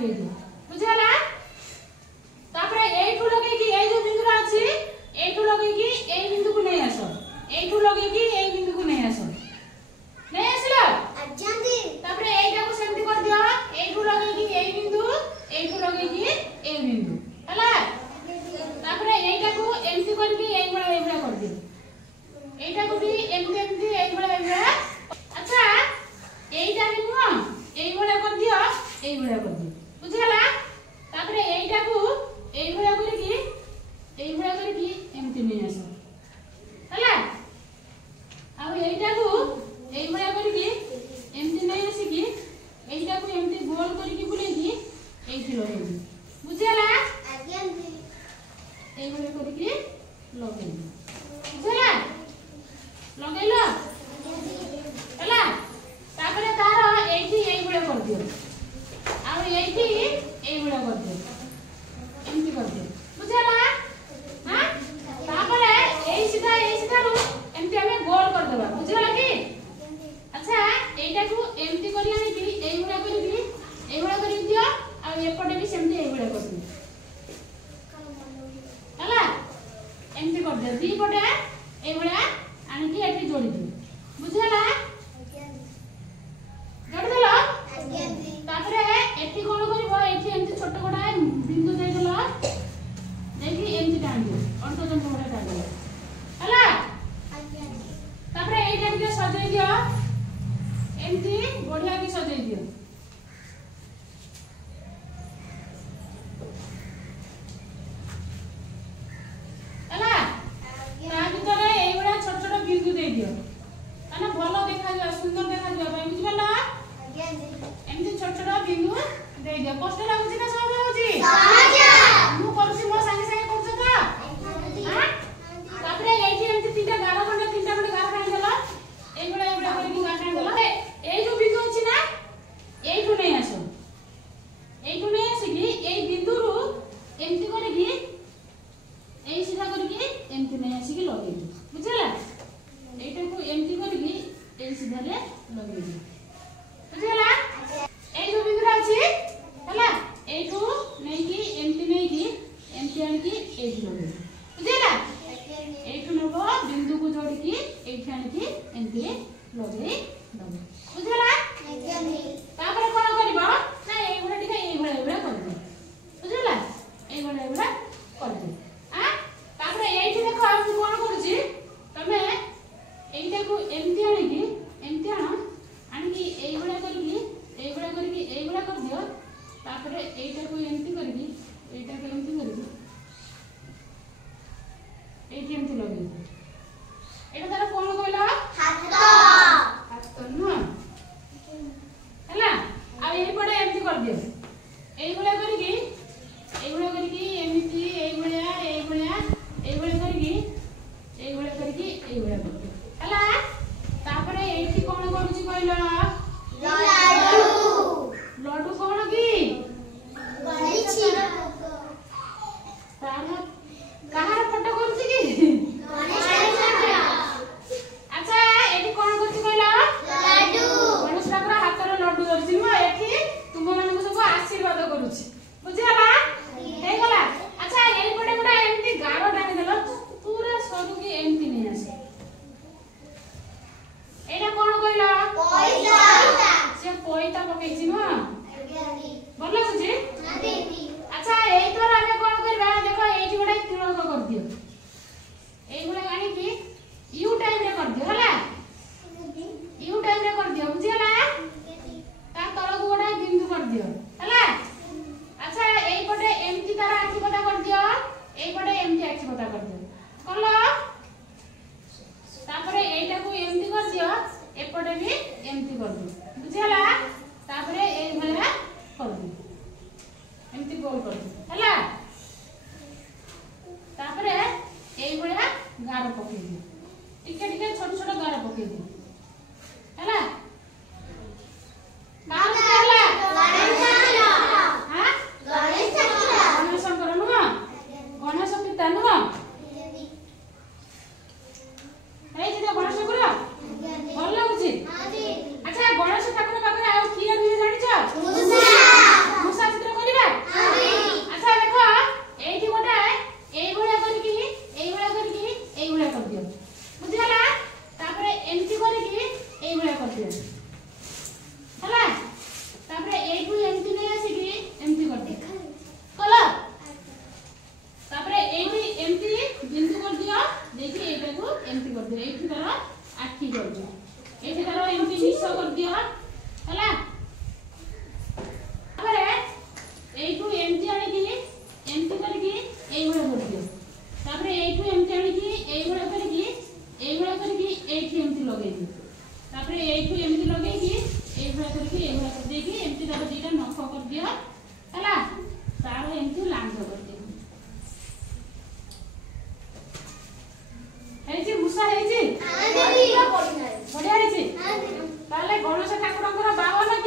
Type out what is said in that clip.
लगे दियो बुझला तापरे एठू लगे कि ए जो बिंदु अछि एठू लगे कि ए बिंदु को नहीं आसो एठू लगे कि ए बिंदु को नहीं आसो नहीं आसलो अज्जांती तापरे एटा को सेमती कर दियो एठू लगे कि ए बिंदु एठू लगे कि ए बिंदु हला तापरे एटा को एमती करके ए बड़ा कर दियो एटा को भी एमती ए बड़ा अच्छा एटा भी नुआ ए बड़ा कर दियो ए बड़ा कर दियो बुझला तापरे एटा को ए बड़ा करके एमती नहीं आसो हला अब एटा को ए बड़ा करके एमती नहीं आसी कि एटा को एमती गोल करके बुले कि एठी लगे बुझला आज्ञा ए बड़ा करके लगे बुझला लगैलो हला तापरे तार एठी ए बड़ा कर दियो आ एठी ए बड़ा कर दियो एमती कर दियो बुझला हां तापरे ए सीधा रो एमती हमें गोल कर देबा बुझला कि अच्छा एटा को एमती करी आनी कि ए बड़ा करी दियो आ एपटे भी सेमती ए बड़ा कर दियो हला एमती कर दियो दी पटे ए बड़ा आनी कि एठी जोड़ी दियो बुझला जोड़ी देलो तापरे एठी कोन करबो एठी एमती छोट कोडा बिंदु दे देलो देखि एमती टाण दियो अंतजन कोडा टाण दियो हला तापरे एटा के सजाई दियो एमती बढ़िया के सजाई दियो हला ता भीतर ए बडा छोट छोट बिंदु दे दियो माने भलो देखा जा सुंदर देखा जा भाई बुझला एमती छोट छोट बिंदु दे दियो कष्ट लागुची ना सहज लागुची सहज मु करूची मो संगे संगे करछ त हां तापरे एठी एमती तीनटा गारा खंड गारा टाणी देला ए बडा करके गारा टाणी देला ए जो बिंदु अछि ना एठू नहीं आसो एठू नहीं आसी कि ए बिंदु रु एमती करके ए सीधा करके एमती नहीं आसी कि लगे बुझला एटा को एमती करके ए सीधा ले लगे बुझला ए जो बिंदु अछि हला एठू नहीं कि एमती आनी कि एठी लगे बुझला एठू नबो बिंदु को जोड़ी कि एठी आनी कि एमती लगे दबो बुझला तापर कोन करबो ना ए बडा ठीक ए बडा कर दे बुझला ए बडा कर दे आ तापर एठी देखो हम कोन करछि तमे एटा को एमती आना आनी कि ए बडा करके ए बडा कर दियो तापर एटा को एमती करके एठी एमती लगे एटा तार कोन कहला हाथ नु हला आ ए पडे एमती कर दियो ए बडा करके एमती ए बडा करके कर दियो हला तापर एठी कोन करूची कहला लड्डू कोन की गणेशी तार कहार फोटो करछि कि गणेश फोटो अच्छा एठी कोन करछि कहला लड्डू गणेश ठाकुर हातर लड्डू करछि म एठी तुम माने को सब आशीर्वाद करूछि बुझिला हे गला अच्छा एई पटे गुडा एमती गारो टाणी देलो पूरा सरू की एमती नहीं आसे एटा कोन कहला पॉइंटा से पॉइंटा पकेछि न बोला सुजी अच्छा एई तोर आमे कोन करबा देखो एठी गुडा तिरंग कर दियो एई गुडा गानी कि यू टाइम रे कर दियो हला यू टाइम रे कर दियो बुझिला ता तळ गुडा बिंदु कर दियो हला अच्छा एई पटे एमती तार आखि पता कर दियो एई पटे एमती आखि पता कर दियो कलो तापरे एटा को एमती कर दियो एपटे भी एमती कर दियो बुझिला तापरे एई भला कर दियो एमती गोल कर दियो हला तापरे एई भला गार पके दियो टिके छोट छोट गार पके दियो हला गार हला କରିକି ଏଇଭଳିଆ କରିଦେଇକି ଏମିତି ତାର ଦିଟା ନଖ କରିଦିଅ ହେଲା। ତାର ଏମିତି ଲାଞ୍ଜ କରିଦିଅ। ହେଇଛି ମୂଷା ହେଇଛି ବଢିଆ ହେଇଛି। ତାହେଲେ ଗଣେଶ ଠାକୁରଙ୍କର 52